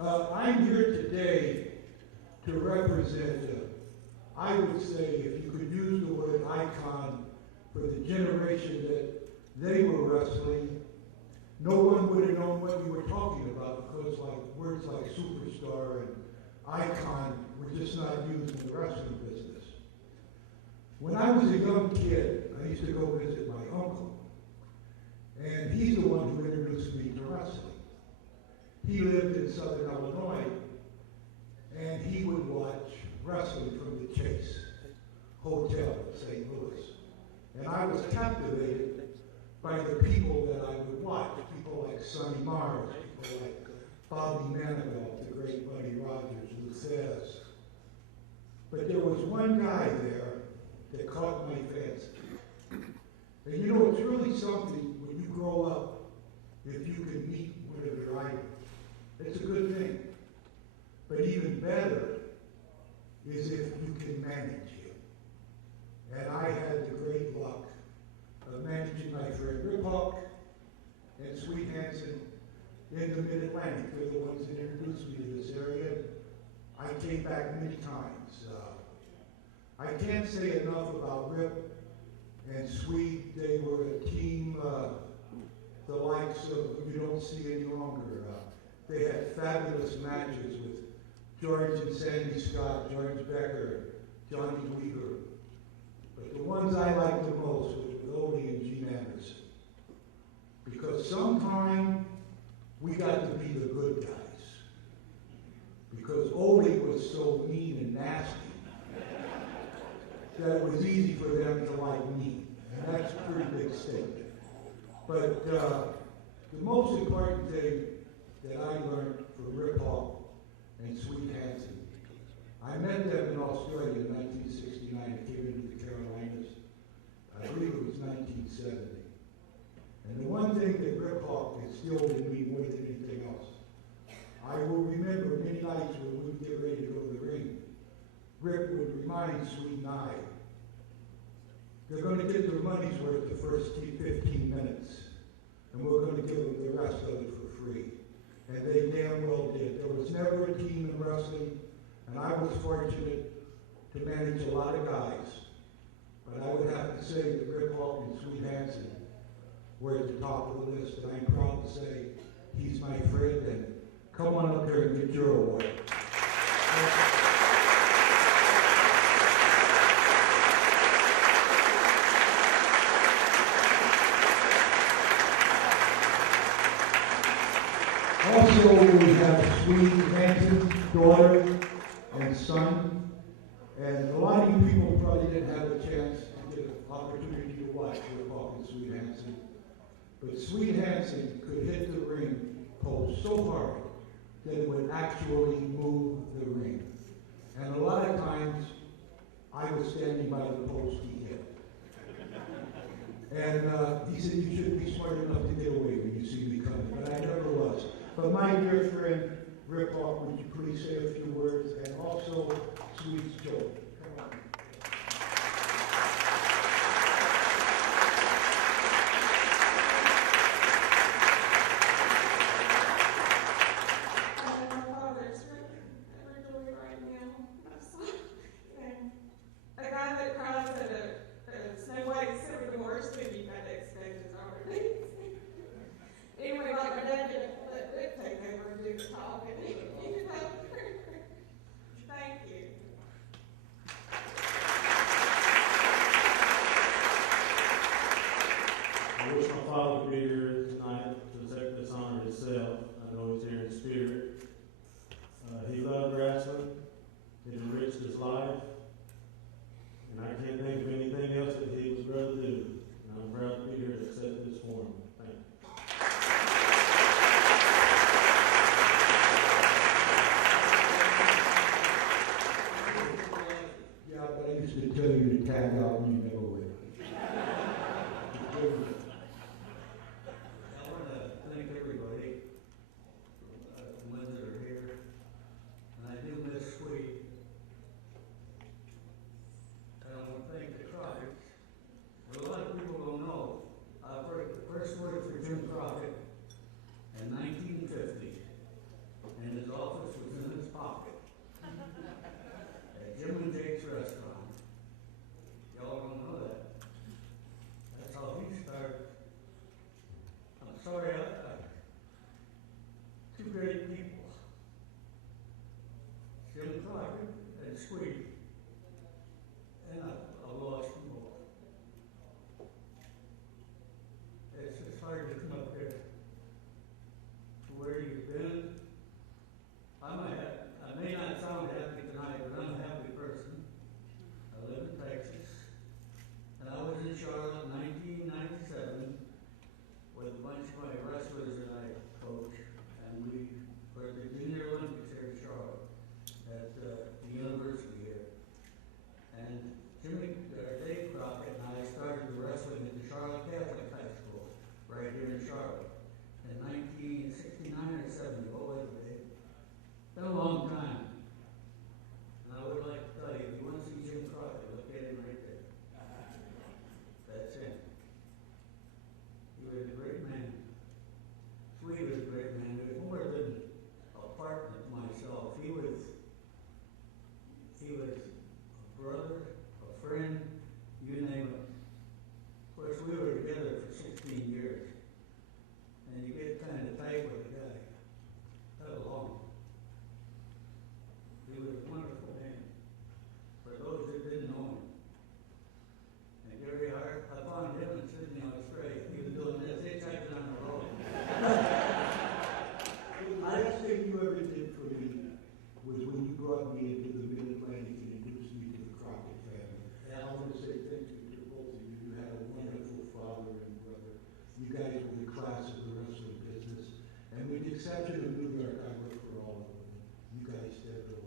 I'm here today to represent, I would say, if you could use the word icon for the generation that they were wrestling, no one would have known what you were talking about because words like superstar and icon were just not used in the wrestling business. When I was a young kid, I used to go visit my uncle, and he's the one who introduced me to wrestling. He lived in Southern Illinois, and he would watch wrestling from the Chase Hotel in St. Louis. And I was captivated by the people that I would watch, people like Sonny Mars, people like Bobby Manigault, the great Buddy Rogers, Luthez. But there was one guy there that caught my fancy. And you know, it's really something when you grow up, if you can meet one of your idols. It's a good thing. But even better is if you can manage him. And I had the great luck of managing my friend Rip Hawk and Swede Hanson in the Mid-Atlantic. They're the ones that introduced me to this area. I came back many times. I can't say enough about Rip and Swede. They were a team, the likes of you don't see any longer. They had fabulous matches with George and Sandy Scott, George Becker, Johnny Weaver. But the ones I liked the most was with Ole and Gene Anderson. Because sometime we got to be the good guys. Because Ole was so mean and nasty that it was easy for them to like me. And that's a pretty big statement. But the most important thing that I learned from Rip Hawk and Swede Hanson, I met them in Australia in 1969. I came into the Carolinas. I believe it was 1970. And the one thing that Rip Hawk instilled in me more than anything else, I will remember many nights when we would get ready to go to the ring, Rip would remind Swede and I, they're going to get their money's worth the first 15 minutes, and we're going to give them the rest of it for free. And they damn well did. There was never a team in wrestling, and I was fortunate to manage a lot of guys. But I would have to say that Rip Hawk and Swede Hanson were at the top of the list, and I'm proud to say he's my friend, and come on up here and get your award. Also, we have Swede Hanson's daughter and son, and a lot of you people probably didn't have a chance to get an opportunity to watch Rip Hawk and Swede Hanson, but Swede Hanson could hit the ring post so hard that it would actually move the ring. And a lot of times, I was standing by the post he hit. And he said, you should be smart enough to get away when you see me coming, but I never was. But my dear friend, Rip Hawk, would you please say a few words, and also Swede's Joe. Come on. My father's really right now. A guy that cries at a Snow White silver divorce movie got expected already. Anyway, like my dad did, let Rick take over and do the talking. Thank you. I wish my father could be here tonight to take this honor himself. I know he's here in spirit. He loved wrestling. It enriched his life. And I can't think of anything else that he would rather do. And I'm proud to be here to accept this for him. Thank you. Yeah, but I used to tell you to tag out and you never would. I want to thank everybody, the ones that are here, and I do miss Swede. And I want to thank the Crockett's. But a lot of people don't know, I first worked for Jim Crockett in 1950, and his office was in his pocket. At Jim and Jake's restaurant. Y'all don't know that. That's how he started. I'm sorry, two great people. Jim Clark and Swede. And I've lost them both. It's just hard to come up here to where you've been. I may not sound happy tonight, but I'm a happy person. I live in Texas. And I was in Charlotte in 1997 with a bunch of my wrestlers that I coach. And we were at the Junior Olympics here in Charlotte at the university here. And Dave Crockett and I started wrestling at the Charlotte Catholic High School right here in Charlotte in 1969 or 70. Oh, wait a minute. It's been a long time. And I would like to tell you, if you want to see Jim Crockett, look at him right there. That's him. He was a great man. Swede was a great man. He was more than a partner to myself. He was a brother, a friend, you name it. Of course, we were together for 16 years. And you get kind of tight with a guy. That long. He was a wonderful man. For those that didn't know him. And Gary Hart, I found him in Sydney, Australia. He was doing this, hitchhiking on the road. The last thing you ever did for me was when you brought me into the Mid-Atlantic and introduced me to the Crockett family. And I want to say thank you to both of you. You had a wonderful father and brother. You guys were the class of the wrestling business. And with the exception of New York, I worked for all of them. You guys did the